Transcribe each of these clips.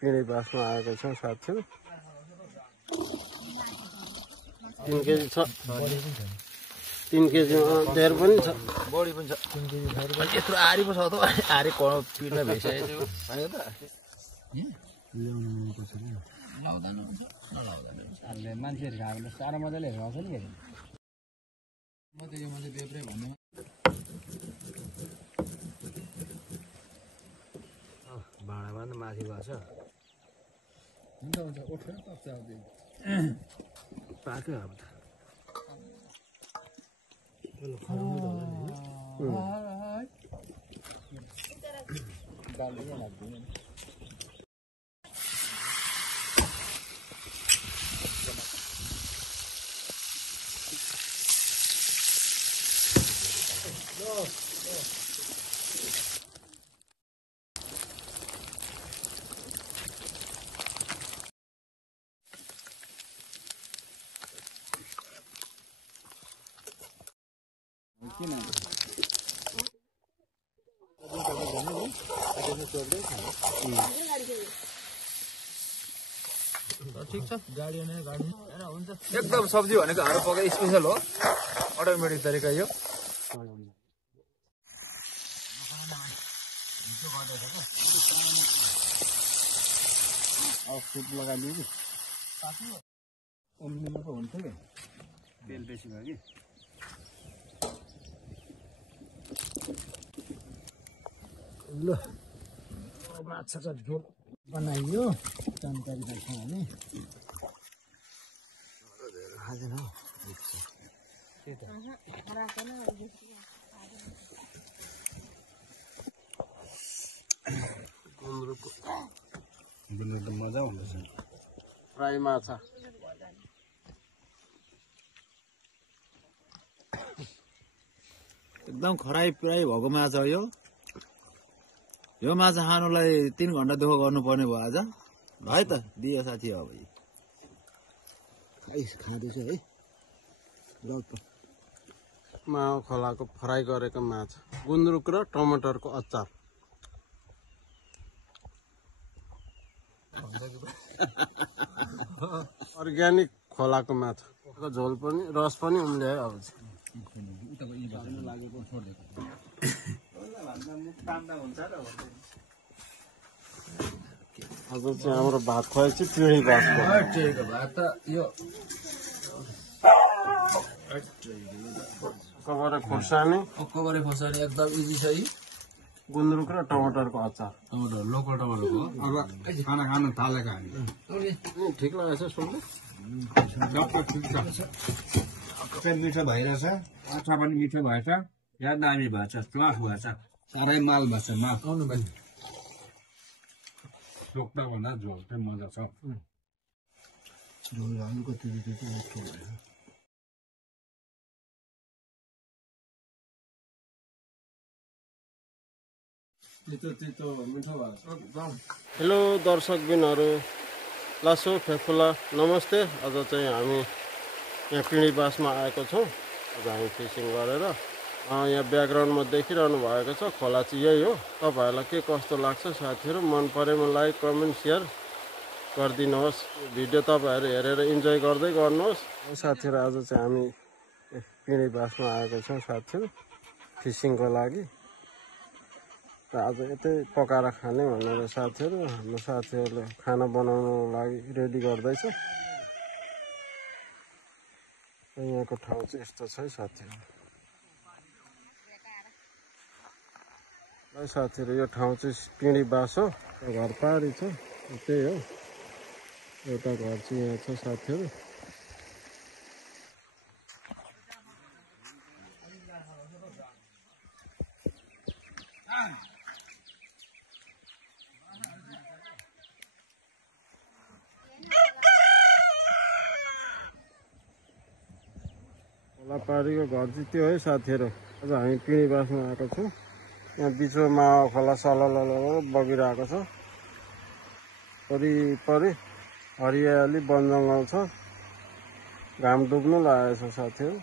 पिँढी बासमा आएको छौँ साथीहरू। 3 केजी छ, 3 केजी धेर पनि छ, बढी पनि छ। 3 केजी धेरै पनि यत्रो आरी पो छ त आरी कण पिड्न भइसकेको छ हैन त ल्याउनु पर्छ नि ले मान्छेहरु गाउँले सारा मजाले हेर्छ नि फेरि म त यो मान्छे बेब्रे भन्नु भाडा बाँध माथि बस्छ हुन्छ हुन्छ उठ्यो तप्छ अब पाक्यो अब त ठीक छ गाडी अनि गाडी हैन हुन्छ एकदम सब्जी भनेको हारो पकाइ स्पेशल हो अटोमेटिक तरिका यो अब फुट लगाइदियो कि उम्लिनु पो हुन्छ के तेल बेसी भयो कि ल माछाको झोल बनाइयो जानकारी राख्छ भने खाँदैन हौ गुन्द्रुक त मजा हुँदैछ फ्राई माछा एकदम खराई प्राई भएको माछा हो यो माछा खानुलाई 3 घण्टा दुःख गर्नुपर्ने भयो आज है त दियो साथी अब खाँदैछ है माओ खोलाको फ्राई गरेको माछा गुन्द्रुक र टमाटरको अचार अर्ग्यानिक खोलाको माछा झोल पनि रस पनि उम्ल्यायो अब आज चाहिँ हाम्रो भात खुवाएपछि पिँढी बासको भात त यो कबरे खुर्सानी एकदम इजी छ यी गुन्द्रुक र टमाटरको अचार टमाटर लोकल टमाटर हो अब खाना खानु थालेको हामी ठिक लागेछ सुन्नु सबै ठिक छ पेट मिठो भइरहेछ आँखा पनि मिठो भएछ या दामी भएछ स्वास भएछ साह्रै माल भएछ माल आउनु भाइ लोक्टा भन्दा झोल चाहिँ मजा छ झोल अलिकति तितो मिठो भएको हेलो दर्शकबिनहरू लासो फेफुला नमस्ते आज चाहिँ हामी यहाँ पिँढी बासमा आएको छौँ आज हामी फिसिङ गरेर यहाँ ब्याकग्राउन्डमा देखिरहनु भएको छ खोला चाहिँ यही हो तपाईँहरूलाई के कस्तो लाग्छ साथीहरू मन परेमा लाइक कमेन्ट सेयर गरिदिनुहोस् भिडियो तपाईँहरू हेरेर इन्जोय गर्दै गर्नुहोस् साथीहरू आज चाहिँ हामी पिँढी बासमा आएको छौँ साथीहरू फिसिङको लागि आज यतै पकाएर खाने भनेर साथीहरू हाम्रो साथीहरूले खाना बनाउनु लागि रेडी गर्दैछ यहाँको ठाउँ चाहिँ यस्तो छ है साथीहरू है साथीहरू यो ठाउँ चाहिँ पिँढी बास हो घर पारी छ त्यही हो एउटा घर चाहिँ यहाँ छ साथीहरू पारीको घर चाहिँ त्यो है साथीहरू आज हामी पिँढी बासमा आएको छौँ यहाँ बिचमा माओ खोला सलल बगिरहेको छ वरिपरि हरियाली वन जङ्गल छ घाम डुब्नु लागेको छ साथीहरू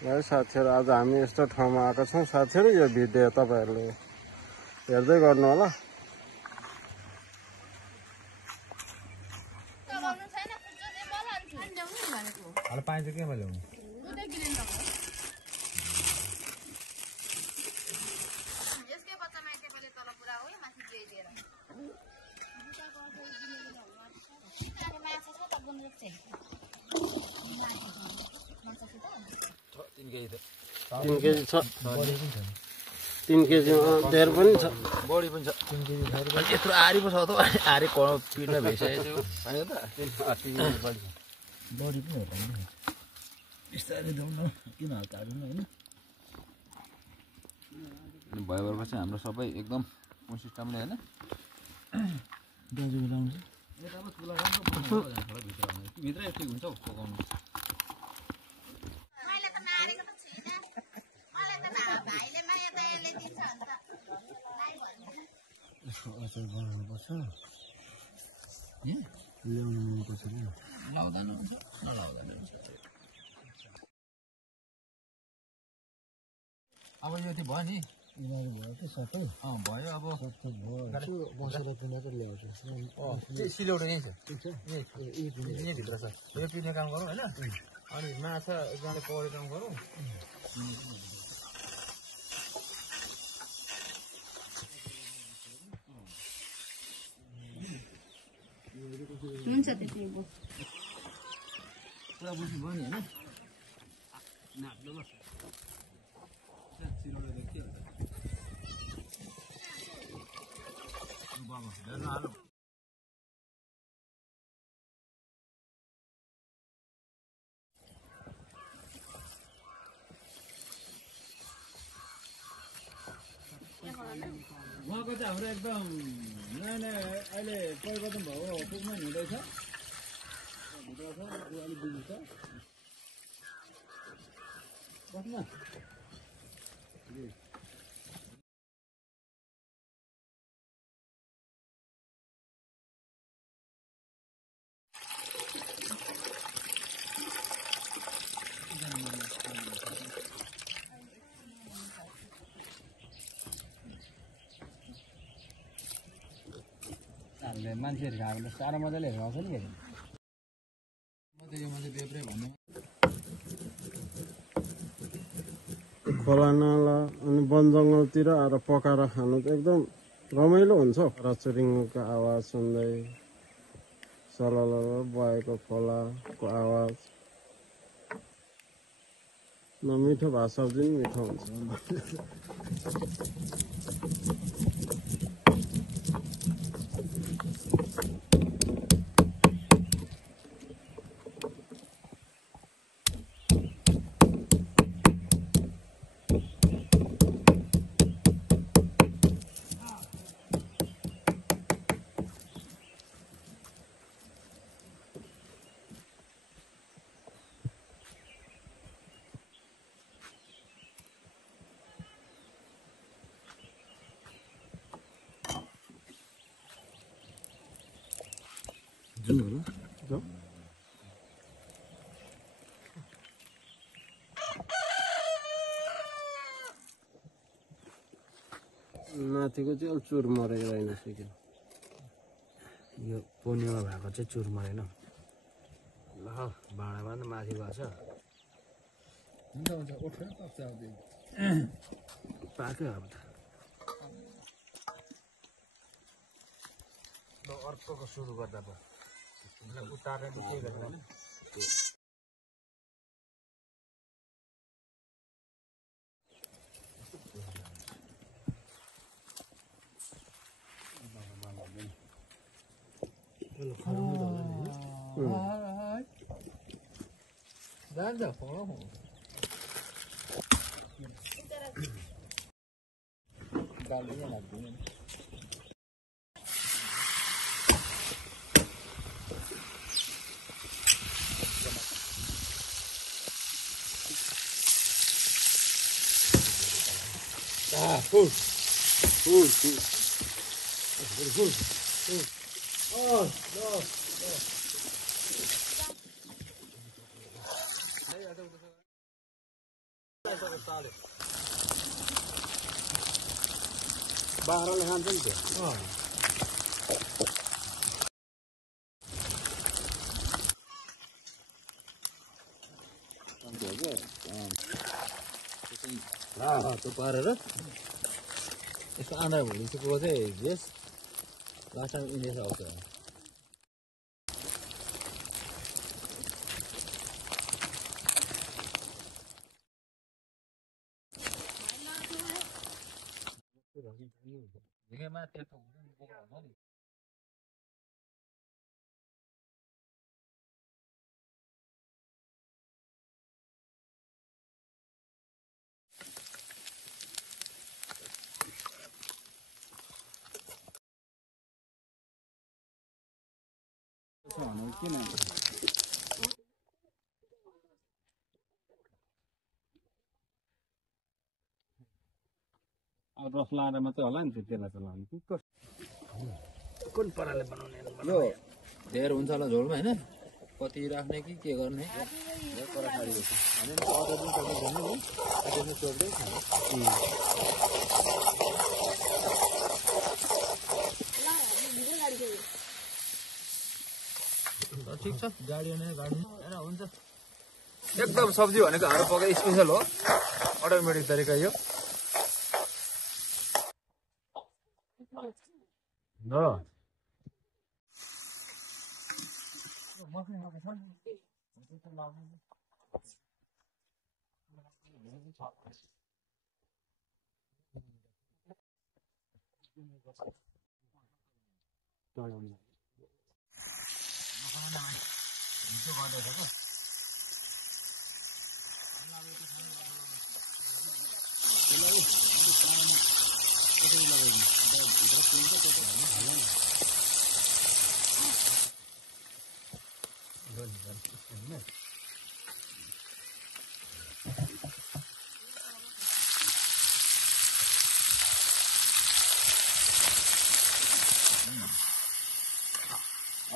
है साथीहरू आज हामी यस्तो ठाउँमा आएको छौँ साथीहरू यो भिडियो तपाईँहरूले हेर्दै गर्नु होला पाइन्छ केमा ल्याउनु यसकै बच्चामा एकैपाले तल पुरा हो माथि जोइदिएर माछा छ त गुन्द्रुक चाहिँ 3 केजी छ 3 केजी धेर पनि छ बढी पनि छ 3 केजी धेर पनि यत्रो आरी पो छ त आरी कण पिड्न भइसकेको छ हैन त बढी पनि होला नि बिस्तारै जाउँ न किन हल्काहरू हैन अनि भयो भएपछि हाम्रो सबै एकदम सिस्टमले हैन दाजु बोलाउँछ यता अब ठुला राम्रो जान्छ होला भित्र यति हुन्छ पकाउनु मैले त मारेको त छैन मलाई त भाइले माया दयाले दिन्छ अन्त नाइ भन्नु अचार बनाउनुपर्छ ल्याउनुपर्छ नि अब यो त्यो भयो नि यिनीहरू भयो कि सबै भयो अब सबै भयो बसेर पिनेर ल्याउँछु सिलौटो यहीँ छ यहीँ भित्र छ यो पिर्ने काम गरौँ होइन अनि माछा एकजनाले पौडे काम गरौँ हुन्छ त्यसै पुरा बुझ्नु भयो नि होइन सिलौटो देखिहाल्छ बाबा हेर्नु हालौँ उहाँको चाहिँ हाम्रो एकदम नयाँ नयाँ अहिले परिवर्तन भएको पुग्न हुँदैछ अलिक बुझ्नु छ बस्न मान्छेहरू आएको साह्रो मजाले हेरेर आउँछ नि खोला नाला अनि वन जङ्गलतिर आएर पकाएर खानु त एकदम रमाइलो हुन्छ रचुरिङको आवाज सुन्दै सलल बगेको खोलाको आवाज मिठो भए सब्जी पनि मिठो हुन्छ माथिको चाहिँ अलि चुर मरेको रहेनछ क्या यो पूर्णिमा भएको चाहिँ चुर मरेन ल भाँडामा त माथि भएको छ पाक्यो अब त ल अर्कोको सुरु गर्दा भयो उतारेर के गर्नु होइन जान्छ बाह्रले खान्छ नि त्यो त्यो पारेर यसको आँधा भुलिसकेको चाहिँ बेस लास्टमा इन्डिया आउँछ झिँगेमा त्यस्तो हुन्छ नि अब रस लाएर मात्रै होला नि त्यसलाई त लानु कुन पाराले बनाउने यो धेर हुन्छ होला झोलमा होइन कति राख्ने कि के गर्ने ठिक छ गाडी हुन्छ एकदम सब्जी भनेको हाडो पकाइ स्पेसल हो अटोमेटिक तरिका यो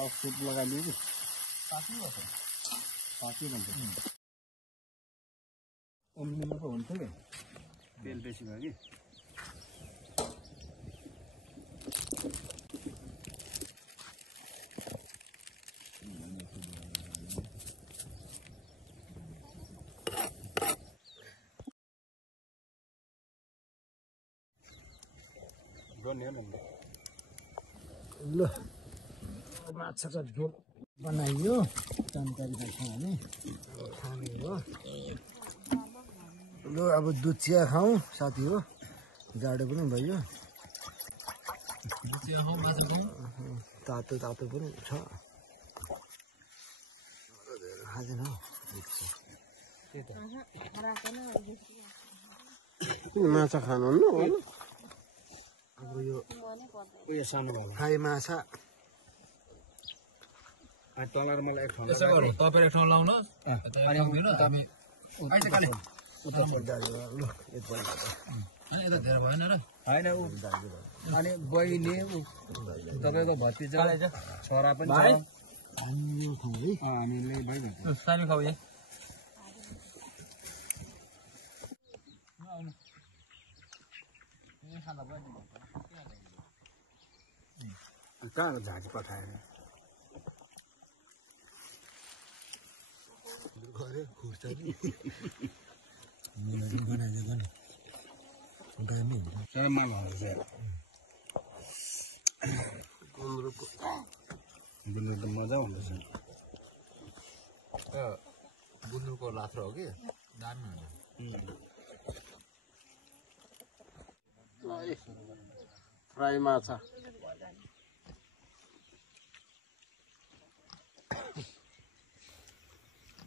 अब सुप लगाइदियो कि उम्रिनु पो हुन्थ्यो नि तेल बेसी भयो कि ल माछाको झोल बनाइयो जानकारी छ भने खाने हो ल अब दुध चिया खाउँ साथी हो जाडो पनि भयो तातो तातो पनि छ खाँदैन हौ माछा खानुहुन्न अब यो उयो सानो भयो फ्राई माछा तलाएर मलाई एक ठाउँ त्यसो गरौँ तपाईँ एक ठाउँ लाउनुहोस् यता धेरै भएन र होइन ऊ अनि बहिनी तपाईँको भतिजा छोरा पनि छ हामी खाउँ है हामीले भइगयो सानो खाऊ यहाँ कहाँ झाँकी पठाएर घरे खुर्छ नि मलाई बनाइदिएको नि दामी हुन्छ सानो भएको छ गुन्द्रुक त मजा हुँदैछ गुन्द्रुकको लाथ्रो हो कि दामी हुन्छ फ्राई माछा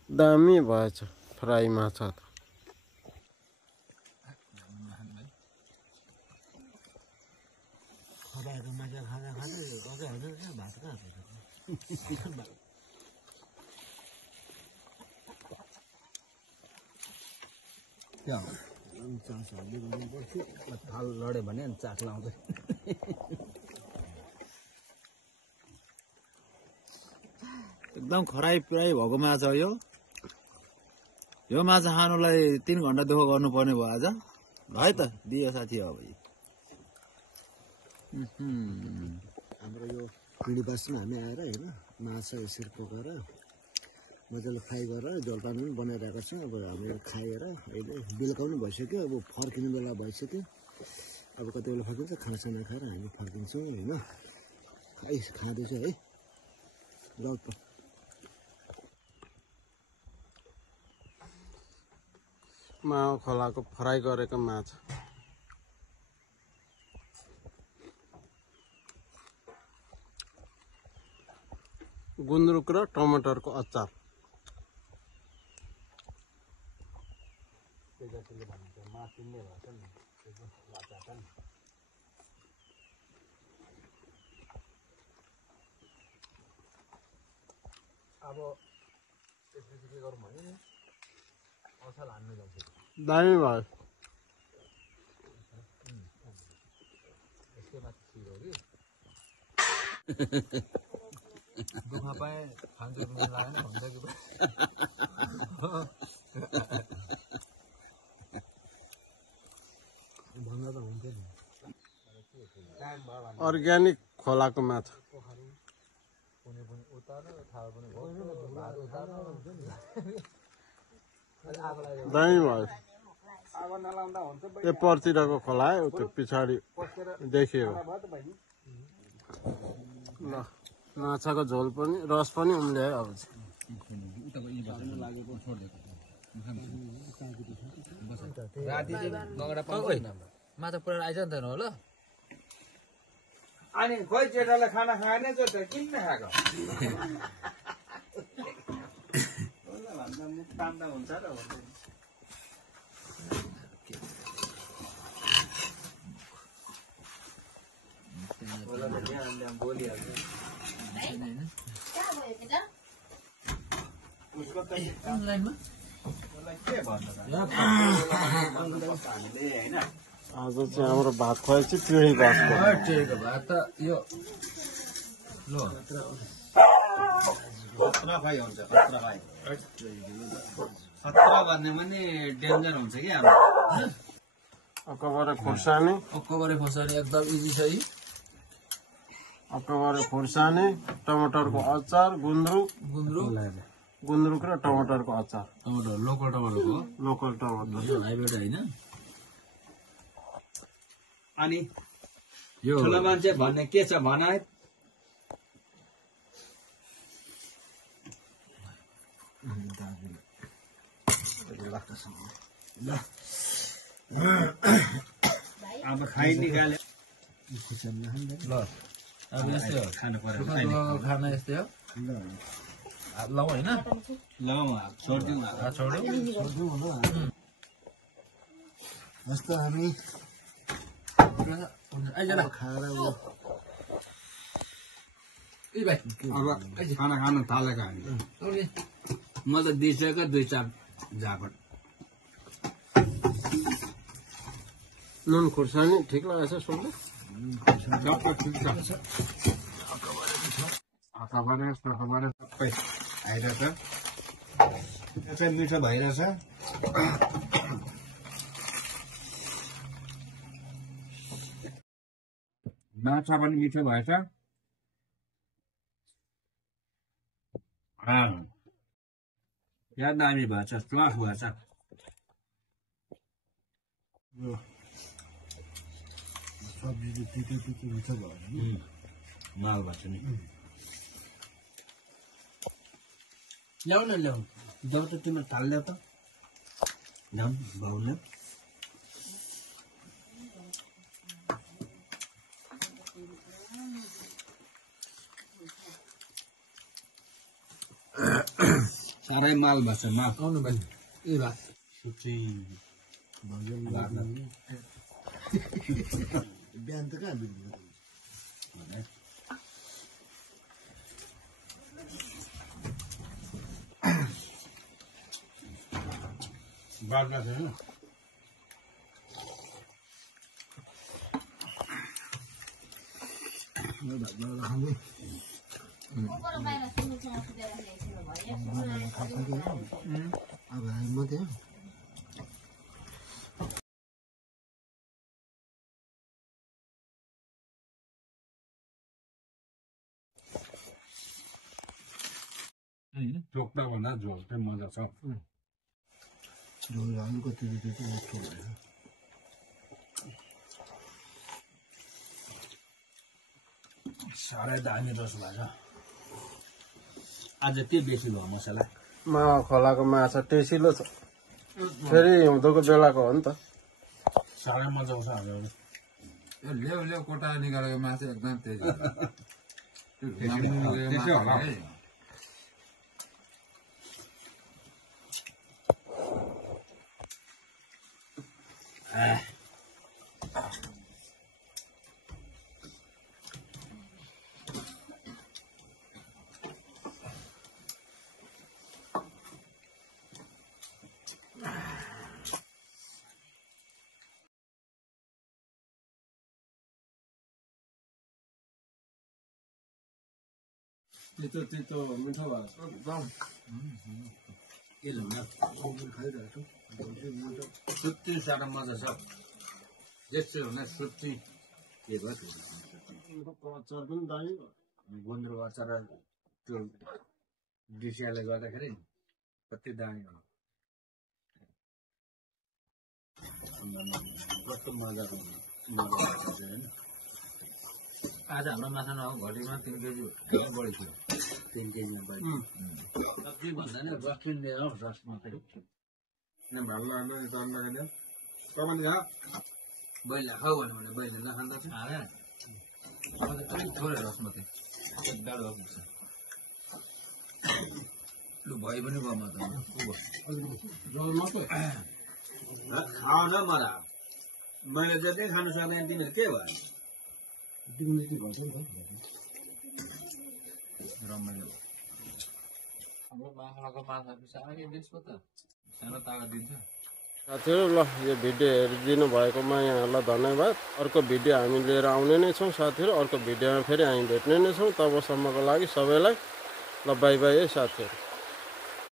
दामी भएछ फ्राई माछा त खदाएको माछा खाँदा खाँदै गएकै हुन्छ भात कहाँ चासहरूले गर्नुपर्थ्यो थाल लड्यो भने अनि चाख लाउँछ एकदम खराई पिराई भएको माछा हो यो माछा खानुलाई 3 घन्टा दुःख गर्नुपर्ने भयो आज है त दियो साथी अब हाम्रो यो पिँढी बसमा हामी आएर होइन माछा यसरी पकाएर मजाले फ्राई गरेर जलपान पनि बनाइरहेको छ। अब हामीले खाएर अहिले बेलुका पनि भइसक्यो, अब फर्किने बेला भइसक्यो। अब कति बेला फर्किन्छ, खानासाना खाएर हामी फर्किन्छौँ होइन। खाँदैछ है ल त। माउ खोलाको फ्राई गरेको माछा। गुन्द्रुक र टमाटरको अचार। अब त्यसपछि के गरौँ भने नि असाल हान्नु जान्छ। दामी भयो। यसकै माथि छिरो कि दुःख पाएँ खान्छु रुनु लागेन भन्छ कि भन्दा त हुन्थ्यो नि। अर्ग्यानिक खोलाको माछा। कुनै पनि उतार्नु थाहा पनि भात उतार्नु दामी भयो। यो परतिरको खोला है, त्यो पछाडि देखिएको। ल माछाको झोल पनि रस पनि उम्ल्यायो अब चाहिँ। राति चाहिँ बगडा पाउँछ माछा पुरा आइज नि त होला। अनि खोइ जेठाले खाना खाएन जो त किन खाएको भन्दा मुख तान्दा हुन्छ र बोलिहाल्छ कहाँ गयो बेटा? उसको त अनलाइनमा उसलाई के भन्नु हामीले होइन। आज चाहिँ हाम्रो भात खुवाइ चाहिँ पिँढी बाँसको। ठिकको भात त यो ल खतरा भाइ हुन्छ, खतरा भाइ। खतरा भन्ने पनि डेन्जर हुन्छ कि हाम्रो। अक्कबरे खुर्सानी। अक्कबरे खोर्सानी एकदम इजी छ यी। अक्कबरे खुर्सानी, टमाटरको अचार, गुन्द्रुक र टमाटरको अचार। टमाटर लोकल टमाटर हो, लोकल टमाटर। यो हाइब्रिड होइन। अनि यो ठुलो मान्छे भन्ने के छ भन है। अब खाइ निकाल्यो ल अब यस्तै हो खानु पर्यो खाना यस्तै हो। हात लाउँ होइन ल छोडिदिउँ न। हात छोड्यौँ। जस्तो हामी आइज ल खाएर ए भाइ अब खाना खानु थालेको हामी। म त दिइसक्यो 2-4 झापट। नुन खुर्सानी ठिक लागेछ सोल्दै। सबै ठिक छ। अकबरे सबै आइरहेछ। सबै मिठो भइरहेछ। माछा पनि मिठो भएछ। या दामी भएछ, स्वास भएछ। सब्जीले पितो हुन्छ भयो। माल भएछ नि। ल्याउ न ल्याउ, जब त तिम्रो थाल ल्याउ त। ल्याउ बाउले। साह्रै माल भएछ, माल। आउनु भाइ ए भाइ बिहान त कहाँ बिग्रियो? बाट्ला छैन। ऊपर बाहिर सुन्नुसँग सुतेर ल्याइदिनु भयो। अब हामी मात्रै चोक्टा भन्दा झोल चाहिँ मजा छ झोल अलिकति मिठो भयो साह्रै दामी रस भएछ आज के बेसी भयो मसला खोलाको माछा टेसिलो छ फेरि हिउँदोको बेलाको हो नि त साह्रै मजा आउँछ हामीहरू ल्याउ कोटा निकालेको माछा एकदम तेज त्यसै होला तितो तितो मिठो भएको छ एकदम के भन्दा खाइरहेको छु सुत्ती साह्रो मजा छ त्यसै भने सुत्ती के भयो अचार पनि दामी भयो गुन्द्रुक अचार र त्यो डिसियाले गर्दाखेरि कति दामी हो कस्तो मजाको होइन आज हाम्रो माछा नहो घटीमा 3 केजी बढी थियो 3 केजीमा बढी सब्जी भन्दा नि रस पनि लिएर रस मात्रै भालो आलो चल्न गयो तपाईँले यहाँ बैला खाऊ भन्यो भने बैले नखाँदा चाहिँ अलिक थोरै रस मात्रै डाडो पुग्छ लु भइ पनि गयो म त जल मात्रै खाऊ न मरा मैले जति खानु सक्दैन तिनीहरू के भयो डिग्निटी भन्छ नि रमाइलो हाम्रो माछाको माछा साह्रै बेसको त सानो तागा दिन्छ साथीहरू ल यो भिडियो हेरिदिनु भएकोमा यहाँहरूलाई धन्यवाद अर्को भिडियो हामी लिएर आउने नै छौँ साथीहरू अर्को भिडियोमा फेरि हामी भेट्ने नै छौँ तबसम्मको लागि सबैलाई ल बाई बाई है साथीहरू